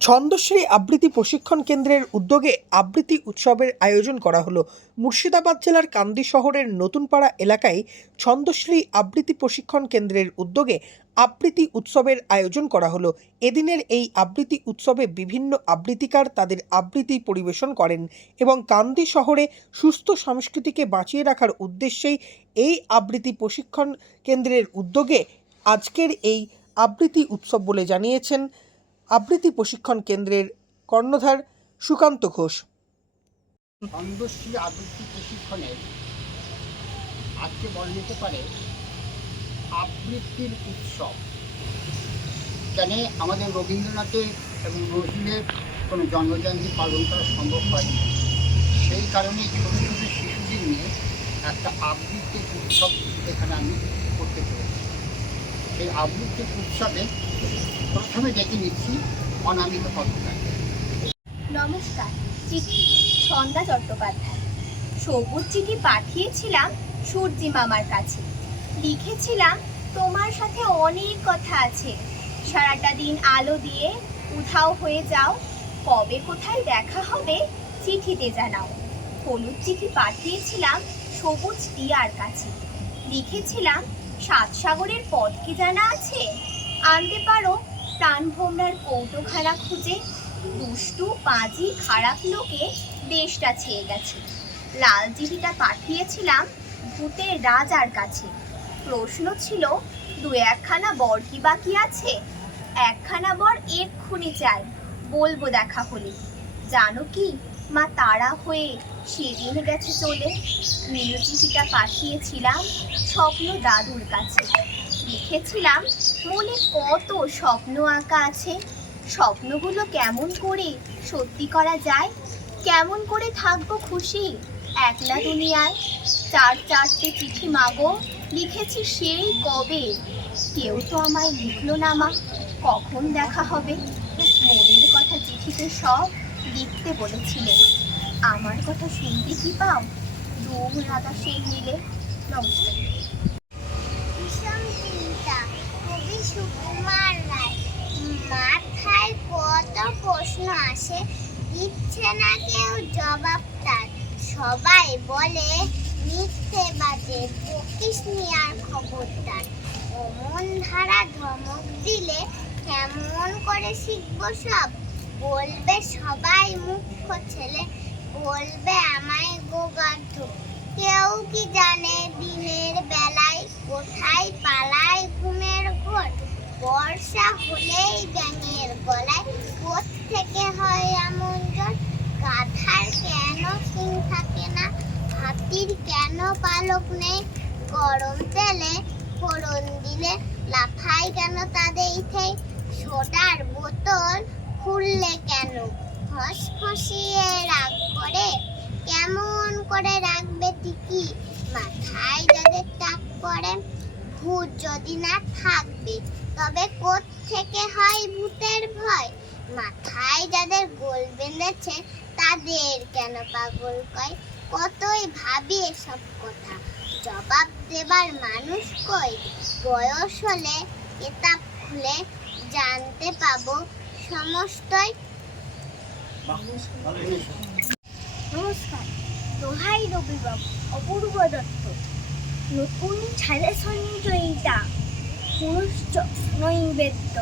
ছন্দশ্রী আবৃত্তি প্রশিক্ষণ কেন্দ্রের উদ্যোগে আবৃত্তি উৎসবের আয়োজন করা হলো। মুর্শিদাবাদ জেলার কান্দি শহরের নতুনপাড়া এলাকায় ছন্দশ্রী আবৃত্তি প্রশিক্ষণ কেন্দ্রের উদ্যোগে আবৃত্তি উৎসবের আয়োজন করা হলো। এদিনের এই আবৃত্তি উৎসবে বিভিন্ন আবৃত্তিকার তাদের আবৃত্তি পরিবেশন করেন এবং কান্দি শহরে সুস্থ সংস্কৃতিকে বাঁচিয়ে রাখার উদ্দেশ্যেই এই আবৃত্তি প্রশিক্ষণ কেন্দ্রের উদ্যোগে আজকের এই আবৃত্তি উৎসব বলে জানিয়েছেন আবৃত্তি প্রশিক্ষণ কেন্দ্রের কর্ণধার সুকান্ত ঘোষ। ছন্দশ্রী আবৃত্তি প্রশিক্ষণের আজকে বলা যেতে পারে আবৃত্তির উৎসব। যেন আমাদের রবীন্দ্রনাথের এবং নজরুলের কোনো জন্মজয়ন্তী পালন করা সম্ভব হয়নি? সেই কারণে ছোটো ছোটো শিশুদের নিয়ে একটা আবৃত্তির উৎসব এখানে আমি করতে চলেছি। সেই আবৃত্তির উৎসবে প্রথমে ডেকে নিচ্ছি অনামিত পত্রকার নমস্কার, চিঠি, সন্ধ্যা চট্টোপাধ্যায়। সবুজ চিঠি পাঠিয়েছিলাম সূর্যি মামার কাছে। লিখেছিলাম, তোমার সাথে অনেক কথা আছে। সারাটা দিন আলো দিয়ে উধাও হয়ে যাও। কবে কোথায় দেখা হবে চিঠিতে জানাও। হলুদ চিঠি পাঠিয়েছিলাম সবুজ টিয়ার কাছে। লিখেছিলাম, সাত সাগরের পথ কি জানা আছে? আনতে পারো। প্রাণ ভোমরার কৌটোখানা খুঁজে দুষ্টু পাঁজি খারাপ লোকে দেশটা ছেয়ে গেছে। লাল চিঠিটা পাঠিয়েছিলাম ভূতের রাজার কাছে। প্রশ্ন ছিল, দু একখানা বর কি বাকি আছে? একখানা বর এক্ষুনি চাই, বলব দেখা হলে। জানো কি, মা তারা হয়ে সেদিন গেছে চলে। নীল চিঠিটা পাঠিয়েছিলাম স্বপ্ন দাদুর কাছে। লিখেছিলাম, মনে কত স্বপ্ন আঁকা আছে। স্বপ্নগুলো কেমন করে, সত্যি করা যায়? কেমন করে থাকব খুশি, একলা দুনিয়ায়? চার চারটে চিঠি মাগো, লিখেছি সেই কবে? কেউ তো আমায় লিখলো না মা, কখন দেখা হবে? মনের কথা চিঠিতে সব লিখতে বলেছিলেন আমার কথা শুনতে কি পাও? দূর আকাশেই মিলে, নমস্কার। কবি সুকুমার রায়। মাথায় কত প্রশ্ন আসে দিচ্ছে না কেউ জবাব সবাই বলে, মিথ্যে বাজে, বকিস আর খবরদার অমন ধারা ধমক দিলে কেমন করে শিখব সব? বলবে সবাই মুখ্য ছেলে, বলবে আমায় গোগার্ধ কেউ কি জানে দিনের বেলায় কোথায় পালায় ঘুমের ঘোর? বর্ষা হলেই ব্যাঙের গলায় কোথ থেকে হয় এমন জ্বর? গাধার কেন সিং থাকে না? হাতির কেন পালক নেই? গরম তেলে ফোড়ন দিলে লাফায় কেন তাদের ইথে? সোডার বোতল খুললে কেন? ফস ফসিয়ে রাগ করে কেমন করে রাখবে টিকি মাথায় যাদের টাক পড়ে, ভূত যদি না থাকবে, তবে থেকে হয় ভূতের ভয়? মাথায় যাদের গোল বেঁধেছে, তাদের কেন পাগল কয়? কতই ভাবি এসব কথা। জবাব দেবার মানুষ কই? বয়স হলে কিতাব খুলে জানতে পাবো সমস্তই। নমস্কার। দোহাই রবিবাবু, অপূর্ব দত্ত। নতুন ছালে সঞ্চয়িতা পুরুষ নৈবেদ্য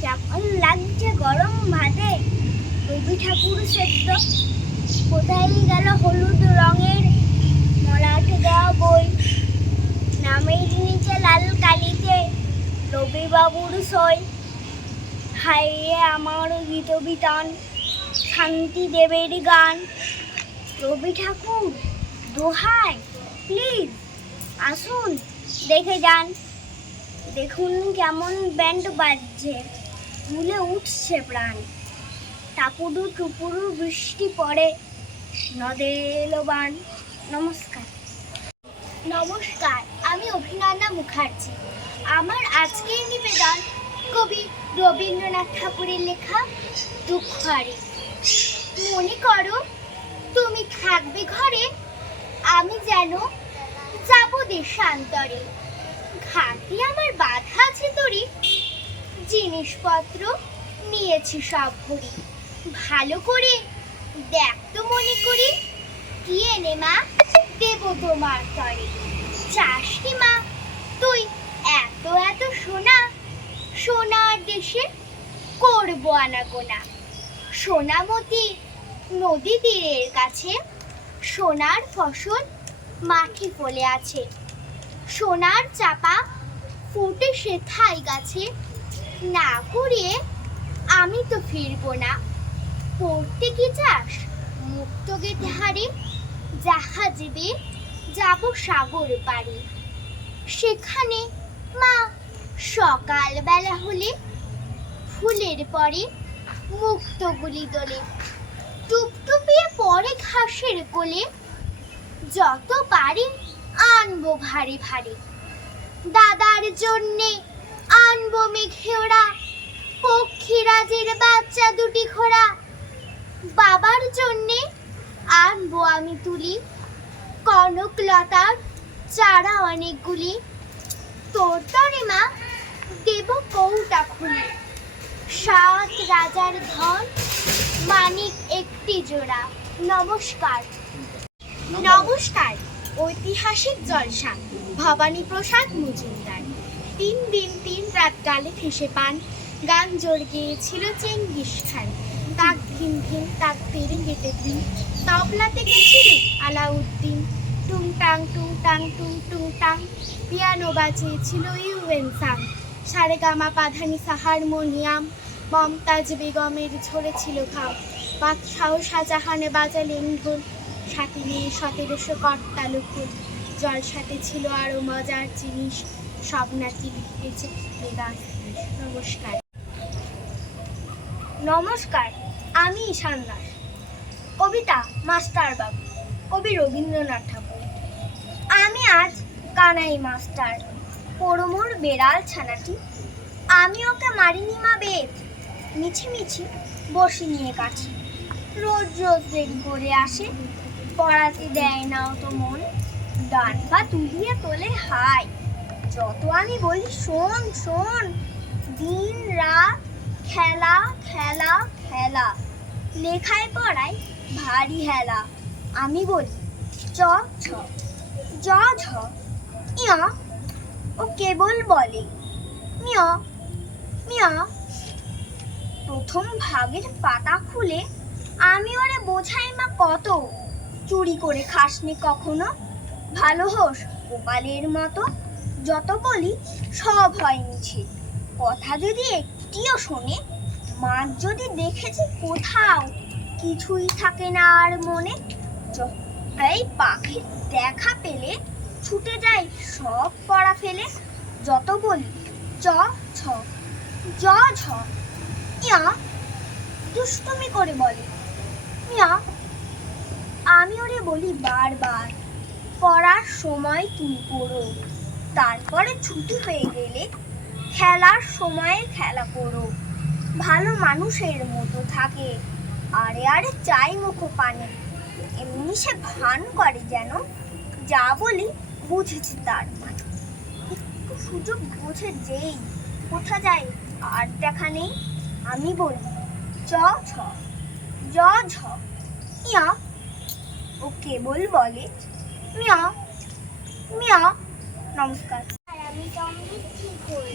কেমন লাগছে গরম ভাতে? রবি ঠাকুর সেদ্ধ কোথায় গেল হলুদ রঙের মলাটে দেওয়া বই? নামের নিচে লাল কালিতে রবিবাবুর সই। হাইরে আমার গীত বিতান শান্তি দেবের গান। রবি ঠাকুর, দোহাই প্লিজ আসুন, দেখে যান। দেখুন কেমন ব্যান্ড বাজছে ভুলে উঠছে প্রাণ। টাপুডু টুপুরু বৃষ্টি পড়ে, নদে নমস্কার। নমস্কার, আমি অভিনন্দা মুখার্জি। আমার আজকের নিবেদন কবি রবীন্দ্রনাথ ঠাকুরের লেখা দুঃখারি মনে করো, তুমি থাকবে ঘরে, আমি যেন যাব দেশান্তরে। ঘাটি আমার বাধা আছে তরি, জিনিসপত্র নিয়েছি সব ভরি। ভালো করে দেখ তো মনে করি, কি এনে মা, দেব তোমার তরে। চাস কি মা, তুই এত এত সোনা, সোনার দেশে করব আনাগোনা। সোনামতি নদী তীরের কাছে সোনার ফসল মাঠে ফলে আছে। সোনার চাপা ফুটে সেথাই গাছে। না করিয়ে আমি তো ফিরবো না। পড়তে কি চাস? মুক্ত গেতে হারে জাহাজে যাব সাগর পাড়ি। সেখানে মা সকালবেলা হলে ফুলের পরে মুক্তগুলি দোলে। টুপটুপিয়ে পরে ঘাসের কোলে। যত পারি আনব ভারী ভারী। দাদার জন্যে আনব মেঘেওরা পক্ষীরাজের বাচ্চা দুটি ঘোড়া। বাবার জন্যে আনব আমি তুলি। কনকলতার চারা অনেকগুলি। তোর তরে মা দেব কৌটা খুলে। সাত রাজার ধন, মানিক একটি জোড়া। নমস্কার। নমস্কার, ঐতিহাসিক জলসা ভবানী প্রসাদ মজুমদার। তিন দিন তিন রাত গালে ফেসে পান। গান জোর গিয়েছিল চেঙ্গিস খান। তাক ধিন ধিন তাক তেরে গেটে দিন। তবলাতে গেছিল আলাউদ্দিন। টুং টাং টুং টাং, টুং টুং টাং। পিয়ানো বাজিয়েছিল ইউএন সাং। সারে গামা পাধানি হারমোনিয়াম মমতাজ বেগমের ঝরেছিল ঘাম। বাদশাহ শাহজাহানে বাজালেন ঢোল সাথে নিয়ে সতেরোশো কর্তালু ফুল জল সাথে ছিল আরও মজার জিনিস, সব নাকি লিখেছে নমস্কার। নমস্কার, আমি ঈশান দাস। কবিতা মাস্টার বাবু কবি রবীন্দ্রনাথ ঠাকুর। আমি আজ কানাই মাস্টার, পরমোর বেড়াল ছানাটি। আমি ওকে মারিনি মা বেদ। মিছি মিছি বসে নিয়ে কাছে। রোজ রোজ দেরি করে আসে, পড়াতে দেয় না তো মন। ডান পা তুলিয়ে তোলে হাই, যত আমি বলি শোন শোন। দিন, রাত, খেলা খেলা খেলা। লেখায় পড়ায় ভারী হেলা। আমি বলি, চ ছ জ, ঝ। ইয়া ও কেবল বলে মিয়া মিয়া প্রথম ভাগের পাতা খুলে আমি ওরে বোঝাই মা কত? চুরি করে খাসনি কখনো? ভালো হোস, গোপালের মতো। যত বলি, সব হয় মিছে। কথা যদি একটিও শোনে মাছ যদি দেখেছে কোথাও, কিছুই থাকে না আর মনে। এই পাখির দেখা পেলে, ছুটে যায় সব পড়া ফেলে। যত বলি, চ ছ জ, ঝ। ইয়া দুষ্টুমি করে বলে। মিয়া, আমি ওরে বলি বারবার, পড়ার সময় তুই পড়ো, তারপরে ছুটি হয়ে গেলে খেলার সময়ে খেলা করো। ভালো মানুষের মতো থাকে, আরে আরে চাই মুখো পানে এমনি সে ভান করে যেন, যা বলি বুঝেছি তার মানে। একটু সুযোগ বুঝে যেই কোথা যায়, আর দেখা নেই। আমি বলি চ ছ জ, ঝ। ইয়া ও কেবল বলে মিয়া মিয়া নমস্কার। আমি সমৃদ্ধি বল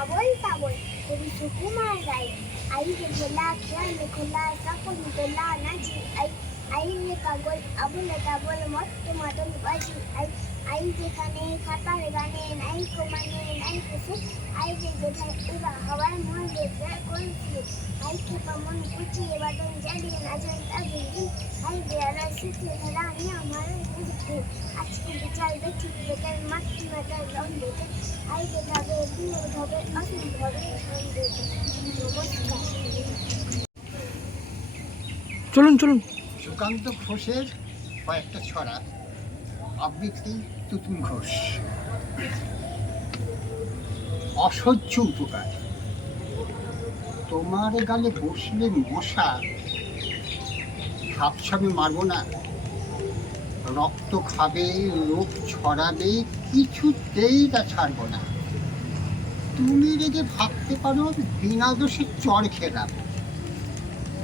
আবল তাবল কবি সুকুমার রায়। আই রে ভোলা খেয়াল খোলা কোন দোলা না যে আই। রে পাগল, আবুল তাবল মস্ত মাদল বাজি। আই আই যেখানে খাতার গানে নাই কমানে, নাই কুসে। আই যে যেখানে এবার হওয়ার মন দেখে করছে। আই কে পমন কুচিয়ে বাদন জালিয়ে নাচন তাগিয়ে আই বেয়ারা সিটে ধরা আমি আমার বুঝতে আজকে বিচার দেখি বেকার মাটি মাটার রং দেখে আই দেখাবে দিয়ে ধবে অসীম ধবে নমস্কার। চলুন চলুন। সুকান্ত ঘোষের কয়েকটা ছড়া। আবৃত্তি তুতুল ঘোষ। অসহ্য উপকার। তোমার গালে বসলে মশা সাপসাপে মারবো না। রক্ত খাবে রোগ ছড়াবে, কিছুতেই তা ছাড়বো না। তুমি রেগে ভাবতে পারো, বিনা দোষে চর খেলাম।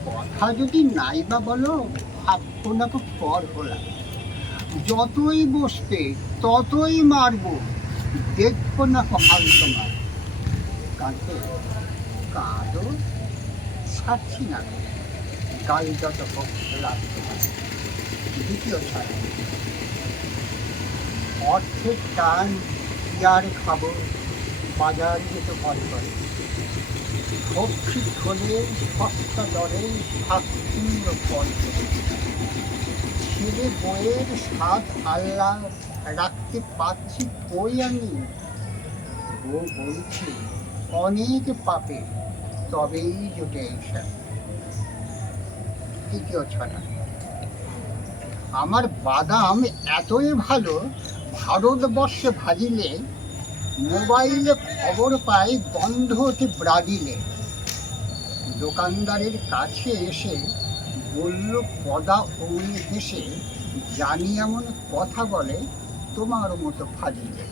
কথা যদি নাই বা বলো তো পর হলাম যতই বসতে, ততই মারবো। দেখব না তো হাল তোমার। কাঁদো কাঁদো ছাড়ছি না। গাল যত হোক পারে দ্বিতীয় ছাড়া। অর্থের টান ইয়ার খাব? বাজার যেতে ভয় করে। রাখতে পারছি কই আমি ও অনেক পাপে তবেই জুটে এসে তৃতীয় ছটা আমার বাদাম এতই ভালো, ভারতবর্ষে ভাজিলে মোবাইলে খবর পাই বন্ধ হতে ব্রাজিলে। দোকানদারের কাছে এসে বলল, পদা ওই হেসে, জানি এমন কথা বলে, তোমার মতো ফাজিলে।